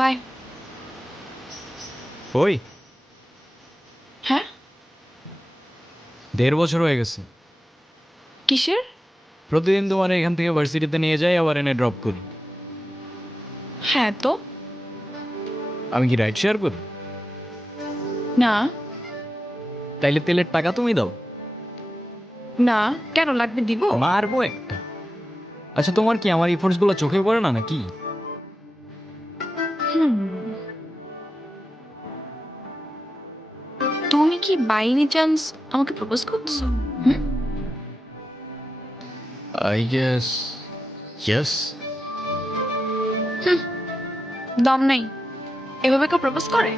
By. ওই হ্যাঁ, 1.5 বছর হয়ে গেছে। কিসের? প্রতিদিন তোমার এখান থেকে ভার্সিটিতে নিয়ে যাই, আবার এনে ড্রপ করি। হ্যাঁ তো। আমি কি রাইড শেয়ার করি? না তাইলে তেলের টাকা তুমি দাও। না, কেন লাগবে দিব? মারবো একটা। আচ্ছা, তোমার কি আমার ইফোর্টসগুলো চোখে পড়ে না নাকি? হুম, তুমি কি বাই এনি চান্স আমাকে প্রপোজ করছো? হুম? I guess yes. দম নাই, এভাবে কেউ প্রপোজ করে?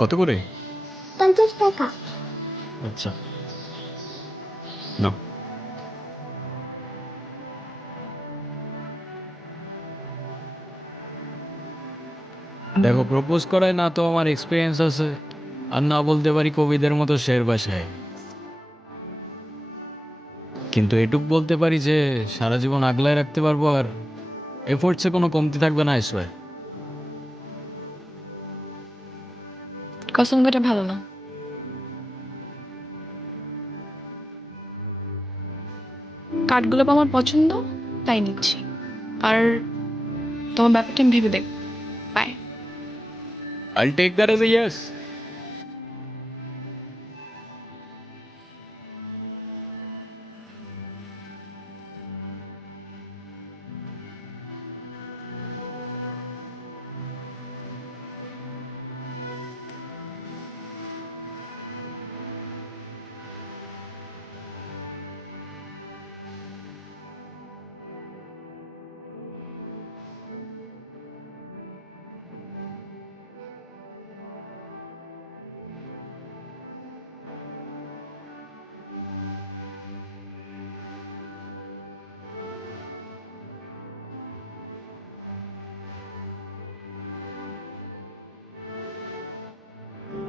কত করে? 50 টাকা। আচ্ছা, নাও। দেখো, প্রপোজ করায় না তো আমার এক্সপিরিয়েন্স আছে, আর না বলতে পারি কবিদের মতো শের বাসায়। কিন্তু এটুক বলতে পারি যে সারা জীবন আগলায় রাখতে পারবো, আর এফোর্টসে কোনো কমতি থাকবে না, আইসোয়ার। কসম করে ভালো না। কাঠগুলো আমার পছন্দ, তাই নিচ্ছি। আর তোমার ব্যাপারটা আমি ভেবে দেখ। By. I'll take that as a yes.